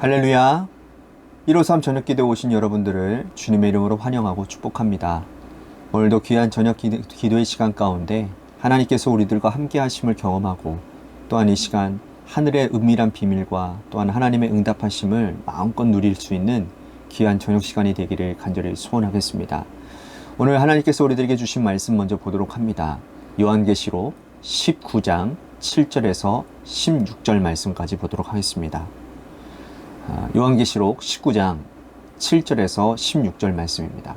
할렐루야. 153 저녁기도에 오신 여러분들을 주님의 이름으로 환영하고 축복합니다. 오늘도 귀한 저녁 기도의 시간 가운데 하나님께서 우리들과 함께 하심을 경험하고 또한 이 시간 하늘의 은밀한 비밀과 또한 하나님의 응답하심을 마음껏 누릴 수 있는 귀한 저녁 시간이 되기를 간절히 소원하겠습니다. 오늘 하나님께서 우리들에게 주신 말씀 먼저 보도록 합니다. 요한계시록 19장 7절에서 16절 말씀까지 보도록 하겠습니다. 요한계시록 19장 7절에서 16절 말씀입니다.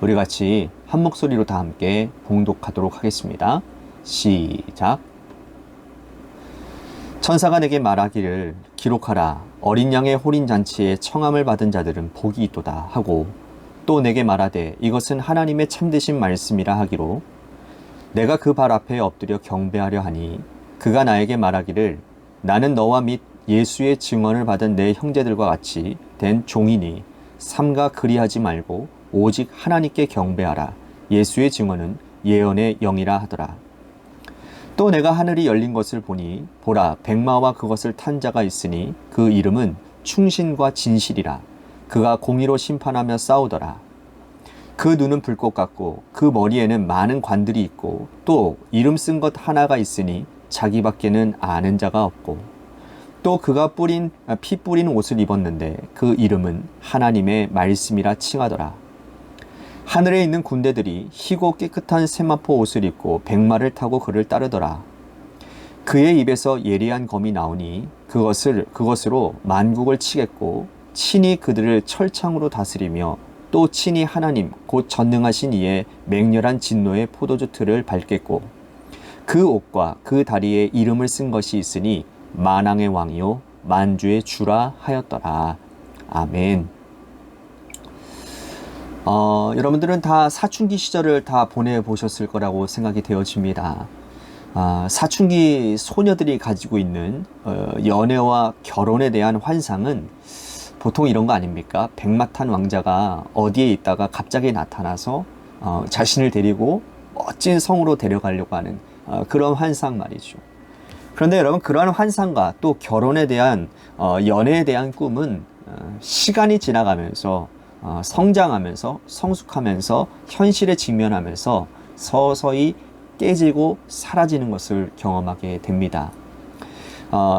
우리 같이 한 목소리로 다 함께 봉독하도록 하겠습니다. 시작. 천사가 내게 말하기를 기록하라. 어린 양의 혼인잔치에 청함을 받은 자들은 복이 있도다 하고 또 내게 말하되 이것은 하나님의 참되신 말씀이라 하기로 내가 그 발 앞에 엎드려 경배하려 하니 그가 나에게 말하기를 나는 너와 및 예수의 증언을 받은 내 형제들과 같이 된 종이니 삼가 그리하지 말고 오직 하나님께 경배하라. 예수의 증언은 예언의 영이라 하더라. 또 내가 하늘이 열린 것을 보니 보라 백마와 그것을 탄 자가 있으니 그 이름은 충신과 진실이라. 그가 공의로 심판하며 싸우더라. 그 눈은 불꽃 같고 그 머리에는 많은 관들이 있고 또 이름 쓴 것 하나가 있으니 자기밖에는 아는 자가 없고 또 그가 피 뿌린 옷을 입었는데 그 이름은 하나님의 말씀이라 칭하더라. 하늘에 있는 군대들이 희고 깨끗한 세마포 옷을 입고 백마를 타고 그를 따르더라. 그의 입에서 예리한 검이 나오니 그것으로 만국을 치겠고 친히 그들을 철창으로 다스리며 또 친히 하나님 곧 전능하신 이의 맹렬한 진노의 포도주 틀을 밟겠고 그 옷과 그 다리에 이름을 쓴 것이 있으니 만왕의 왕이요 만주의 주라 하였더라. 아멘. 여러분들은 다 사춘기 시절을 다 보내보셨을 거라고 생각이 되어집니다. 사춘기 소녀들이 가지고 있는 연애와 결혼에 대한 환상은 보통 이런 거 아닙니까? 백마탄 왕자가 어디에 있다가 갑자기 나타나서 자신을 데리고 멋진 성으로 데려가려고 하는 그런 환상 말이죠. 그런데 여러분 그러한 환상과 또 결혼에 대한 연애에 대한 꿈은 시간이 지나가면서 성장하면서 성숙하면서 현실에 직면하면서 서서히 깨지고 사라지는 것을 경험하게 됩니다.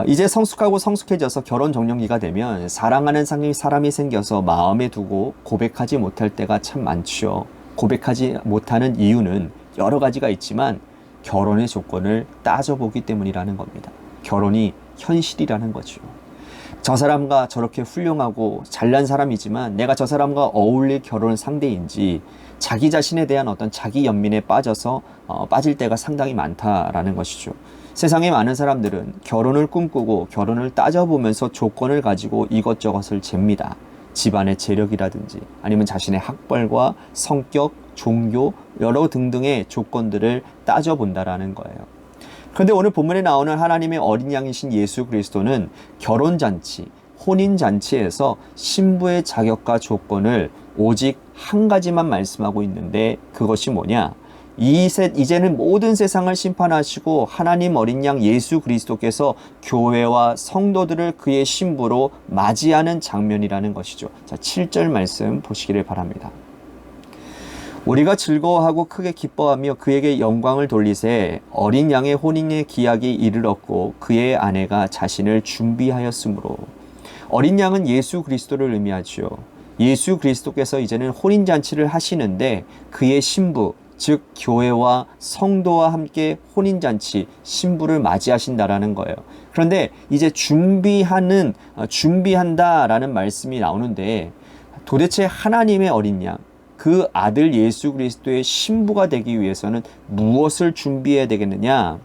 이제 성숙하고 성숙해져서 결혼 적령기가 되면 사랑하는 사람이 생겨서 마음에 두고 고백하지 못할 때가 참 많죠. 고백하지 못하는 이유는 여러 가지가 있지만 결혼의 조건을 따져보기 때문이라는 겁니다. 결혼이 현실이라는 거죠. 저 사람과 저렇게 훌륭하고 잘난 사람이지만 내가 저 사람과 어울릴 결혼 상대인지 자기 자신에 대한 어떤 자기 연민에 빠져서 빠질 때가 상당히 많다라는 것이죠. 세상에 많은 사람들은 결혼을 꿈꾸고 결혼을 따져보면서 조건을 가지고 이것저것을 잽니다. 집안의 재력이라든지 아니면 자신의 학벌과 성격, 종교, 여러 등등의 조건들을 따져본다라는 거예요. 그런데 오늘 본문에 나오는 하나님의 어린 양이신 예수 그리스도는 결혼잔치, 혼인잔치에서 신부의 자격과 조건을 오직 한 가지만 말씀하고 있는데 그것이 뭐냐? 이제는 모든 세상을 심판하시고 하나님 어린 양 예수 그리스도께서 교회와 성도들을 그의 신부로 맞이하는 장면이라는 것이죠. 자, 7절 말씀 보시기를 바랍니다. 우리가 즐거워하고 크게 기뻐하며 그에게 영광을 돌리세 어린 양의 혼인의 기약이 이르렀고 그의 아내가 자신을 준비하였으므로. 어린 양은 예수 그리스도를 의미하죠. 예수 그리스도께서 이제는 혼인잔치를 하시는데 그의 신부 즉 교회와 성도와 함께 혼인잔치 신부를 맞이하신다라는 거예요. 그런데 이제 준비한다라는 말씀이 나오는데 도대체 하나님의 어린 양 그 아들 예수 그리스도의 신부가 되기 위해서는 무엇을 준비해야 되겠느냐?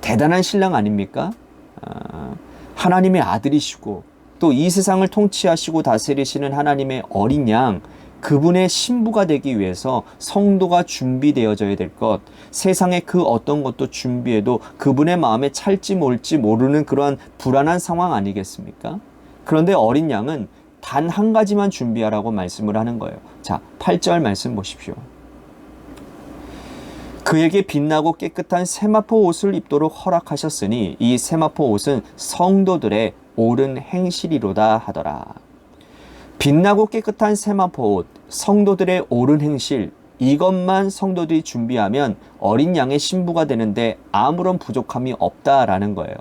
대단한 신랑 아닙니까? 하나님의 아들이시고 또 이 세상을 통치하시고 다스리시는 하나님의 어린 양 그분의 신부가 되기 위해서 성도가 준비되어져야 될 것, 세상의 그 어떤 것도 준비해도 그분의 마음에 찰지 몰지 모르는 그러한 불안한 상황 아니겠습니까? 그런데 어린 양은 단 한 가지만 준비하라고 말씀을 하는 거예요. 자, 8절 말씀 보십시오. 그에게 빛나고 깨끗한 세마포 옷을 입도록 허락하셨으니 이 세마포 옷은 성도들의 옳은 행실이로다 하더라. 빛나고 깨끗한 세마포 옷, 성도들의 옳은 행실, 이것만 성도들이 준비하면 어린 양의 신부가 되는데 아무런 부족함이 없다라는 거예요.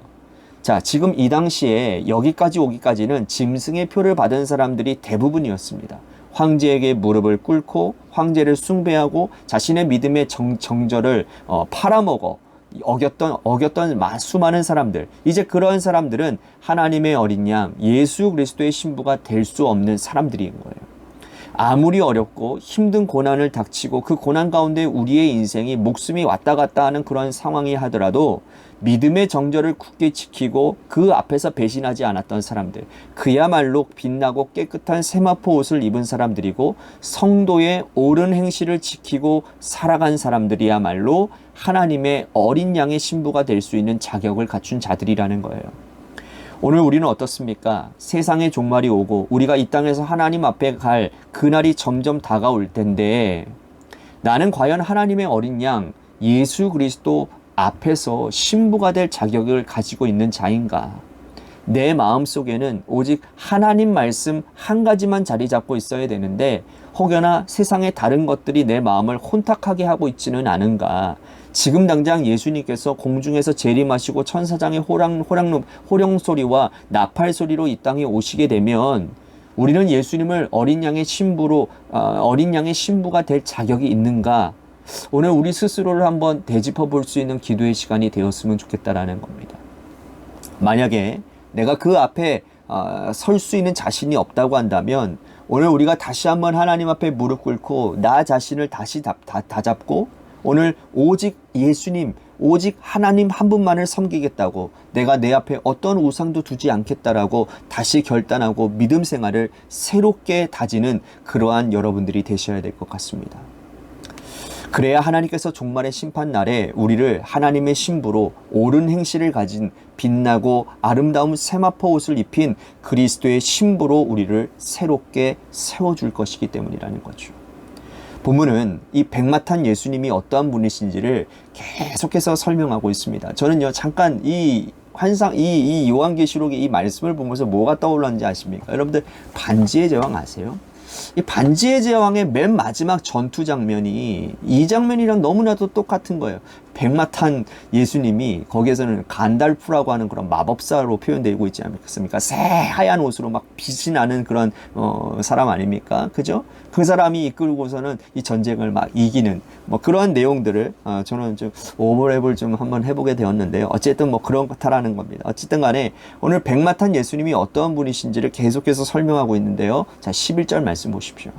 자, 지금 이 당시에 여기까지 오기까지는 짐승의 표를 받은 사람들이 대부분이었습니다. 황제에게 무릎을 꿇고 황제를 숭배하고 자신의 믿음의 정절을 팔아먹어 어겼던 수많은 사람들, 이제 그런 사람들은 하나님의 어린 양 예수 그리스도의 신부가 될 수 없는 사람들인 거예요. 아무리 어렵고 힘든 고난을 닥치고 그 고난 가운데 우리의 인생이 목숨이 왔다 갔다 하는 그런 상황이 하더라도 믿음의 정절을 굳게 지키고 그 앞에서 배신하지 않았던 사람들, 그야말로 빛나고 깨끗한 세마포 옷을 입은 사람들이고 성도의 옳은 행실을 지키고 살아간 사람들이야말로 하나님의 어린 양의 신부가 될 수 있는 자격을 갖춘 자들이라는 거예요. 오늘 우리는 어떻습니까? 세상의 종말이 오고 우리가 이 땅에서 하나님 앞에 갈 그날이 점점 다가올 텐데, 나는 과연 하나님의 어린 양 예수 그리스도 앞에서 신부가 될 자격을 가지고 있는 자인가? 내 마음속에는 오직 하나님 말씀 한 가지만 자리 잡고 있어야 되는데 혹여나 세상의 다른 것들이 내 마음을 혼탁하게 하고 있지는 않은가? 지금 당장 예수님께서 공중에서 재림하시고 천사장의 호령 소리와 나팔 소리로 이 땅에 오시게 되면 우리는 예수님을 어린 양의 신부가 될 자격이 있는가? 오늘 우리 스스로를 한번 되짚어 볼 수 있는 기도의 시간이 되었으면 좋겠다라는 겁니다. 만약에 내가 그 앞에 설 수 있는 자신이 없다고 한다면 오늘 우리가 다시 한번 하나님 앞에 무릎 꿇고 나 자신을 다시 다잡고 오늘 오직 예수님, 오직 하나님 한 분만을 섬기겠다고, 내가 내 앞에 어떤 우상도 두지 않겠다라고 다시 결단하고 믿음 생활을 새롭게 다지는 그러한 여러분들이 되셔야 될 것 같습니다. 그래야 하나님께서 종말의 심판 날에 우리를 하나님의 신부로 옳은 행실을 가진 빛나고 아름다운 세마포 옷을 입힌 그리스도의 신부로 우리를 새롭게 세워줄 것이기 때문이라는 거죠. 본문은 이 백마탄 예수님이 어떠한 분이신지를 계속해서 설명하고 있습니다. 저는요, 잠깐 이 요한계시록의 이 말씀을 보면서 뭐가 떠올랐는지 아십니까? 여러분들 반지의 제왕 아세요? 이 반지의 제왕의 맨 마지막 전투 장면이 이 장면이랑 너무나도 똑같은 거예요. 백마탄 예수님이 거기에서는 간달프라고 하는 그런 마법사로 표현되고 있지 않습니까? 새하얀 옷으로 막 빛이 나는 그런 사람 아닙니까? 그죠? 그 사람이 이끌고서는 이 전쟁을 막 이기는 뭐 그러한 내용들을 저는 좀 오버랩을 좀 한번 해보게 되었는데요. 어쨌든 뭐 그렇다라는 겁니다. 어쨌든 간에 오늘 백마탄 예수님이 어떠한 분이신지를 계속해서 설명하고 있는데요. 자, 11절 말씀 보십시오.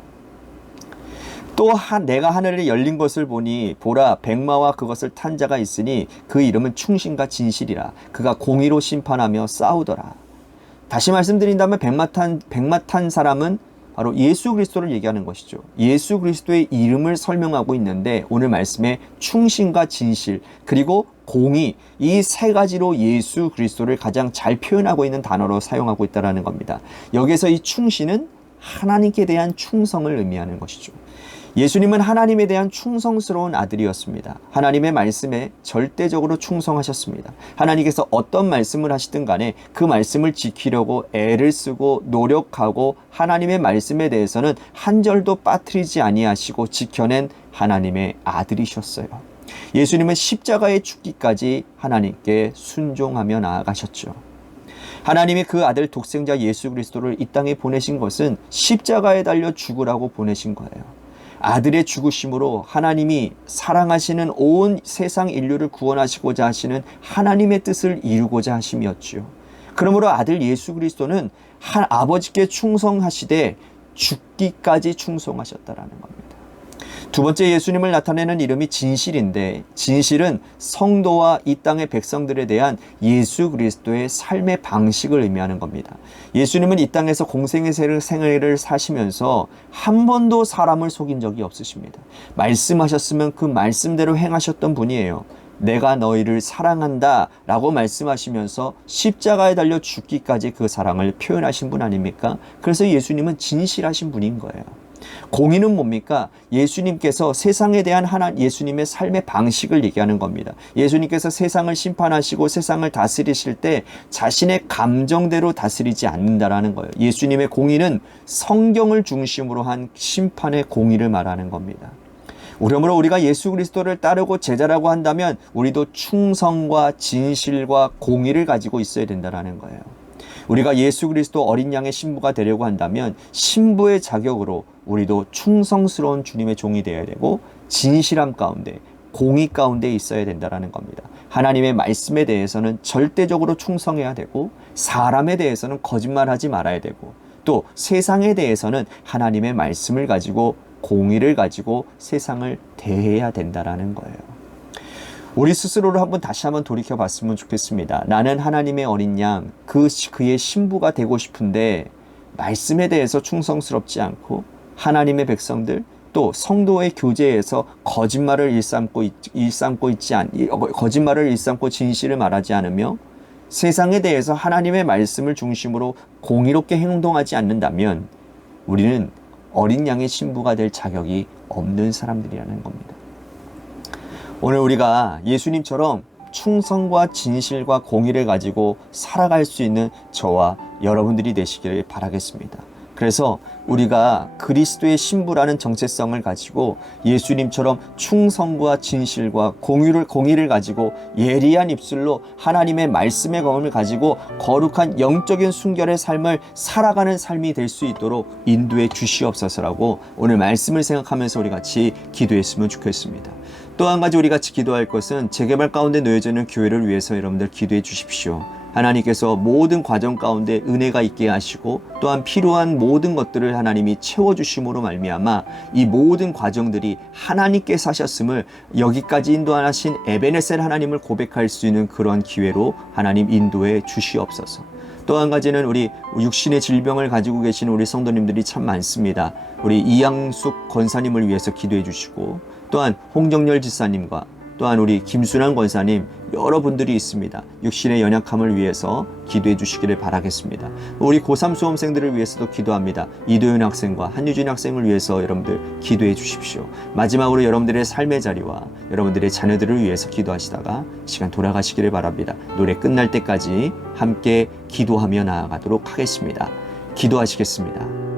또 내가 하늘에 열린 것을 보니 보라 백마와 그것을 탄 자가 있으니 그 이름은 충신과 진실이라. 그가 공의로 심판하며 싸우더라. 다시 말씀드린다면 백마탄 사람은 바로 예수 그리스도를 얘기하는 것이죠. 예수 그리스도의 이름을 설명하고 있는데 오늘 말씀에 충신과 진실 그리고 공의, 이 세 가지로 예수 그리스도를 가장 잘 표현하고 있는 단어로 사용하고 있다는 겁니다. 여기서 이 충신은 하나님께 대한 충성을 의미하는 것이죠. 예수님은 하나님에 대한 충성스러운 아들이었습니다. 하나님의 말씀에 절대적으로 충성하셨습니다. 하나님께서 어떤 말씀을 하시든 간에 그 말씀을 지키려고 애를 쓰고 노력하고 하나님의 말씀에 대해서는 한 절도 빠뜨리지 아니하시고 지켜낸 하나님의 아들이셨어요. 예수님은 십자가에 죽기까지 하나님께 순종하며 나아가셨죠. 하나님이 그 아들 독생자 예수 그리스도를 이 땅에 보내신 것은 십자가에 달려 죽으라고 보내신 거예요. 아들의 죽으심으로 하나님이 사랑하시는 온 세상 인류를 구원하시고자 하시는 하나님의 뜻을 이루고자 하심이었죠. 그러므로 아들 예수 그리스도는 아버지께 충성하시되 죽기까지 충성하셨다라는 겁니다. 두 번째 예수님을 나타내는 이름이 진실인데, 진실은 성도와 이 땅의 백성들에 대한 예수 그리스도의 삶의 방식을 의미하는 겁니다. 예수님은 이 땅에서 공생의 생애를 사시면서 한 번도 사람을 속인 적이 없으십니다. 말씀하셨으면 그 말씀대로 행하셨던 분이에요. 내가 너희를 사랑한다 라고 말씀하시면서 십자가에 달려 죽기까지 그 사랑을 표현하신 분 아닙니까? 그래서 예수님은 진실하신 분인 거예요. 공의는 뭡니까? 예수님께서 세상에 대한 예수님의 삶의 방식을 얘기하는 겁니다. 예수님께서 세상을 심판하시고 세상을 다스리실 때 자신의 감정대로 다스리지 않는다라는 거예요. 예수님의 공의는 성경을 중심으로 한 심판의 공의를 말하는 겁니다. 그러므로 우리가 예수 그리스도를 따르고 제자라고 한다면 우리도 충성과 진실과 공의를 가지고 있어야 된다는 거예요. 우리가 예수 그리스도 어린 양의 신부가 되려고 한다면 신부의 자격으로 우리도 충성스러운 주님의 종이 되어야 되고 진실함 가운데 공의 가운데 있어야 된다는 겁니다. 하나님의 말씀에 대해서는 절대적으로 충성해야 되고 사람에 대해서는 거짓말하지 말아야 되고 또 세상에 대해서는 하나님의 말씀을 가지고 공의를 가지고 세상을 대해야 된다는 거예요. 우리 스스로를 다시 한번 돌이켜 봤으면 좋겠습니다. 나는 하나님의 어린 양, 그의 신부가 되고 싶은데 말씀에 대해서 충성스럽지 않고 하나님의 백성들 또 성도의 교제에서 거짓말을 일삼고 진실을 말하지 않으며 세상에 대해서 하나님의 말씀을 중심으로 공의롭게 행동하지 않는다면 우리는 어린 양의 신부가 될 자격이 없는 사람들이라는 겁니다. 오늘 우리가 예수님처럼 충성과 진실과 공의를 가지고 살아갈 수 있는 저와 여러분들이 되시기를 바라겠습니다. 그래서 우리가 그리스도의 신부라는 정체성을 가지고 예수님처럼 충성과 진실과 공의를 가지고 예리한 입술로 하나님의 말씀의 검을 가지고 거룩한 영적인 순결의 삶을 살아가는 삶이 될 수 있도록 인도해 주시옵소서라고 오늘 말씀을 생각하면서 우리 같이 기도했으면 좋겠습니다. 또 한 가지 우리 같이 기도할 것은 재개발 가운데 놓여져 있는 교회를 위해서 여러분들 기도해 주십시오. 하나님께서 모든 과정 가운데 은혜가 있게 하시고 또한 필요한 모든 것들을 하나님이 채워주심으로 말미암아 이 모든 과정들이 하나님께서 하셨음을 여기까지 인도하신 에베네셀 하나님을 고백할 수 있는 그런 기회로 하나님 인도해 주시옵소서. 또 한 가지는 우리 육신의 질병을 가지고 계시는 우리 성도님들이 참 많습니다. 우리 이양숙 권사님을 위해서 기도해 주시고 또한 홍정열 지사님과 또한 우리 김순환 권사님 여러분들이 있습니다. 육신의 연약함을 위해서 기도해 주시기를 바라겠습니다. 우리 고3 수험생들을 위해서도 기도합니다. 이도윤 학생과 한유진 학생을 위해서 여러분들 기도해 주십시오. 마지막으로 여러분들의 삶의 자리와 여러분들의 자녀들을 위해서 기도하시다가 시간 돌아가시기를 바랍니다. 노래 끝날 때까지 함께 기도하며 나아가도록 하겠습니다. 기도하시겠습니다.